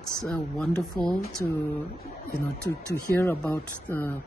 it's wonderful to, to hear about the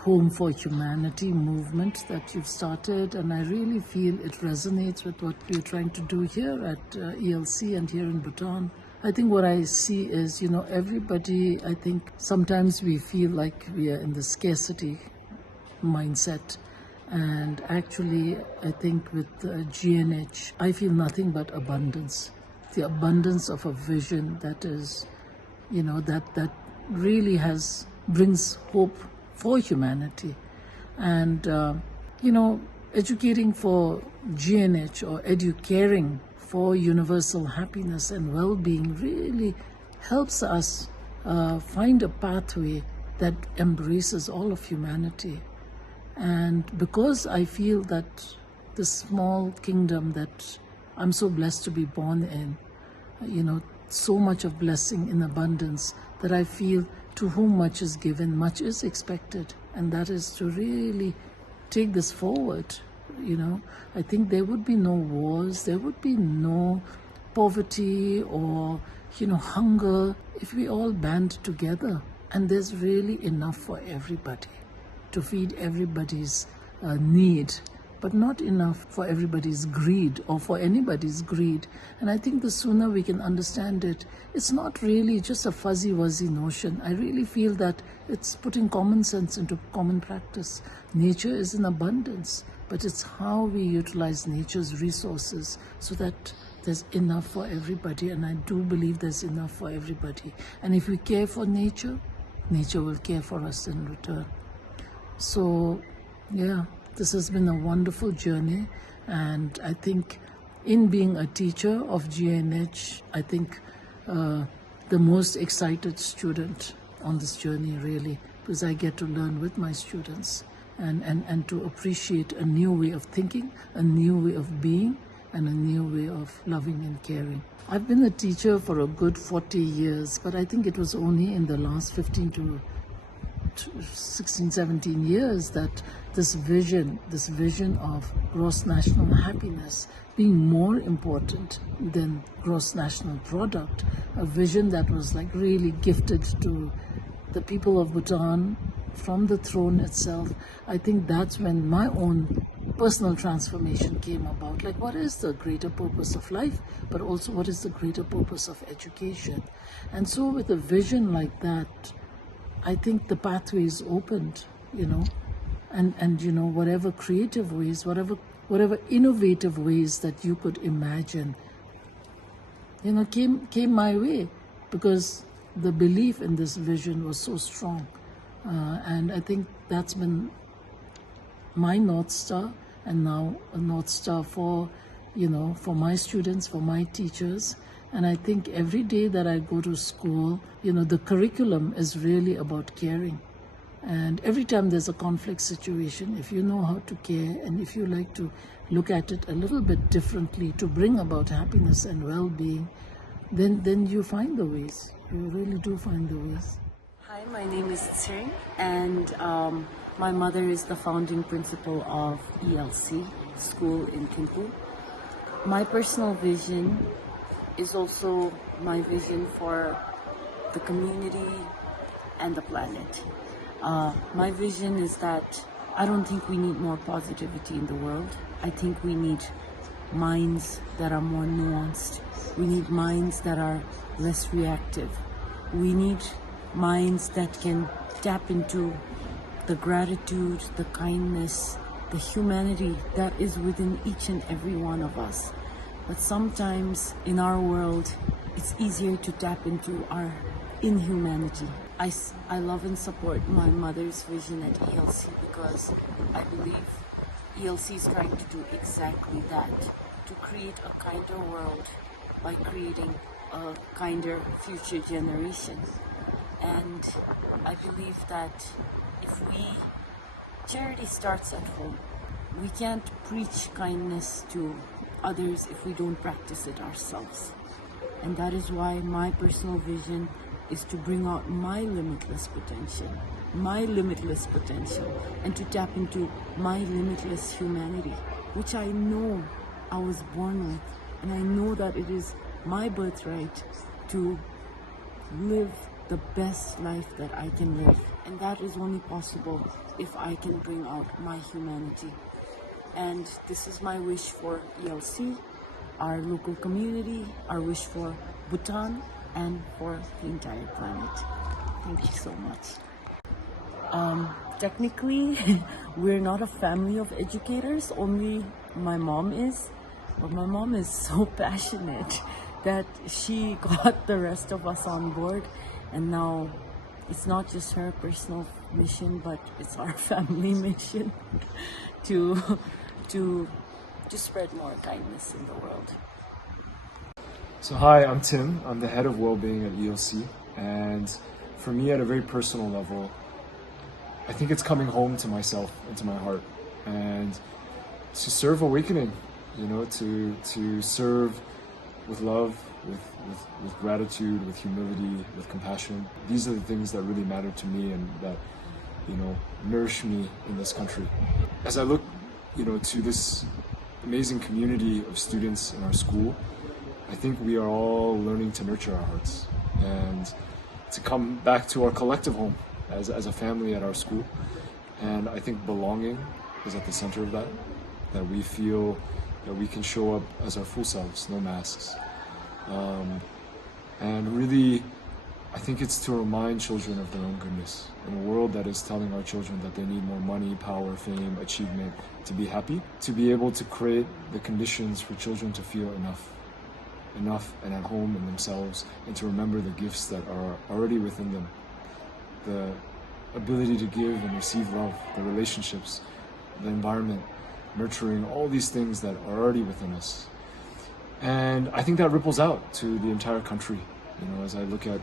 Home for Humanity movement that you've started, and I really feel it resonates with what we're trying to do here at ELC and here in Bhutan. I think what I see is, everybody, I think sometimes we feel like we are in the scarcity mindset. And actually, I think with GNH, I feel nothing but abundance. The abundance of a vision that is, that really brings hope for humanity. And, educating for GNH or EduCARING for Universal Happiness and Wellbeing really helps us find a pathway that embraces all of humanity. And because I feel that the small kingdom that I'm so blessed to be born in, so much of blessing in abundance, that I feel to whom much is given, much is expected. And that is to really take this forward. I think there would be no wars, there would be no poverty or, hunger if we all band together. And there's really enough for everybody to feed everybody's need, but not enough for everybody's greed or for anybody's greed. And I think the sooner we can understand it, it's not really just a fuzzy-wuzzy notion. I really feel that it's putting common sense into common practice. Nature is in abundance, but it's how we utilize nature's resources so that there's enough for everybody. And I do believe there's enough for everybody. And if we care for nature, nature will care for us in return. So, yeah, this has been a wonderful journey, and I think in being a teacher of GNH, I think the most excited student on this journey really, because I get to learn with my students and to appreciate a new way of thinking, a new way of being, and a new way of loving and caring. I've been a teacher for a good 40 years, but I think it was only in the last 15 to 16, 17 years that this vision of gross national happiness being more important than gross national product, a vision that was like really gifted to the people of Bhutan from the throne itself. I think that's when my own personal transformation came about. Like, what is the greater purpose of life, but also what is the greater purpose of education? And so with a vision like that, I think the pathway is opened, and whatever creative ways, whatever innovative ways that you could imagine, came my way, because the belief in this vision was so strong. And I think that's been my North Star, and now a North Star for my students, for my teachers. And I think every day that I go to school, the curriculum is really about caring. And every time there's a conflict situation, if you know how to care and if you like to look at it a little bit differently to bring about happiness and well-being, then you find the ways. You really do find the ways. Hi, my name is Tshering, and my mother is the founding principal of ELC School in Thimphu. My personal vision is also my vision for the community and the planet. My vision is that I don't think we need more positivity in the world. I think we need minds that are more nuanced. We need minds that are less reactive. We need minds that can tap into the gratitude, the kindness, the humanity that is within each and every one of us. But sometimes in our world, it's easier to tap into our inhumanity. I love and support my mother's vision at ELC because I believe ELC is trying to do exactly that, to create a kinder world by creating a kinder future generation. And I believe that charity starts at home. We can't preach kindness to others if we don't practice it ourselves. And that is why my personal vision is to bring out my limitless potential, and to tap into my limitless humanity, which I know I was born with, and I know that it is my birthright to live the best life that I can live. And that is only possible if I can bring out my humanity. And this is my wish for ELC, our local community, our wish for Bhutan, and for the entire planet. Thank you so much. Technically, we're not a family of educators, only my mom is. But my mom is so passionate that she got the rest of us on board, and now it's not just her personal mission, but it's our family mission to spread more kindness in the world. So hi, I'm Tim. I'm the head of Wellbeing at ELC, and for me at a very personal level, I think it's coming home to myself and to my heart, and to serve awakening, to serve with love, with gratitude, with humility, with compassion. These are the things that really matter to me and that, nourish me in this country. As I look, to this amazing community of students in our school, I think we are all learning to nurture our hearts and to come back to our collective home as a family at our school. And I think belonging is at the center of that we feel that we can show up as our full selves, no masks. And really, I think it's to remind children of their own goodness in a world that is telling our children that they need more money, power, fame, achievement to be happy, to be able to create the conditions for children to feel enough and at home in themselves, and to remember the gifts that are already within them, the ability to give and receive love, the relationships, the environment, nurturing, all these things that are already within us. And I think that ripples out to the entire country. As I look at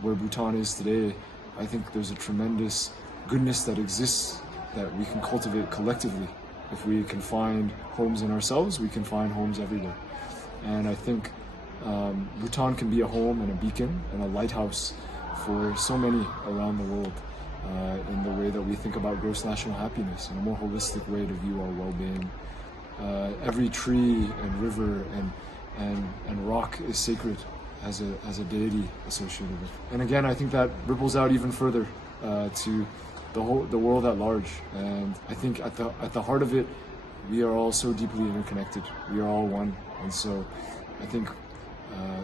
where Bhutan is today, I think there's a tremendous goodness that exists that we can cultivate collectively. If we can find homes in ourselves, we can find homes everywhere. And I think Bhutan can be a home and a beacon and a lighthouse for so many around the world in the way that we think about gross national happiness, in a more holistic way to view our well-being. Every tree and river and rock is sacred, has a deity associated with it. And again, I think that ripples out even further to the world at large. And I think at the heart of it, we are all so deeply interconnected. We are all one. And so I think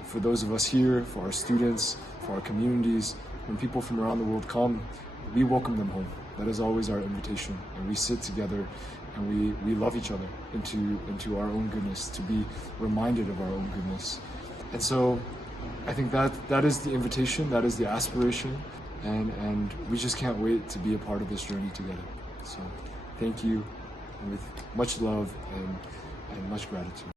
for those of us here, for our students, for our communities, when people from around the world come, we welcome them home. That is always our invitation. And we sit together and we love each other into our own goodness, to be reminded of our own goodness. And so I think that is the invitation, that is the aspiration, and we just can't wait to be a part of this journey together. So thank you, with much love and much gratitude.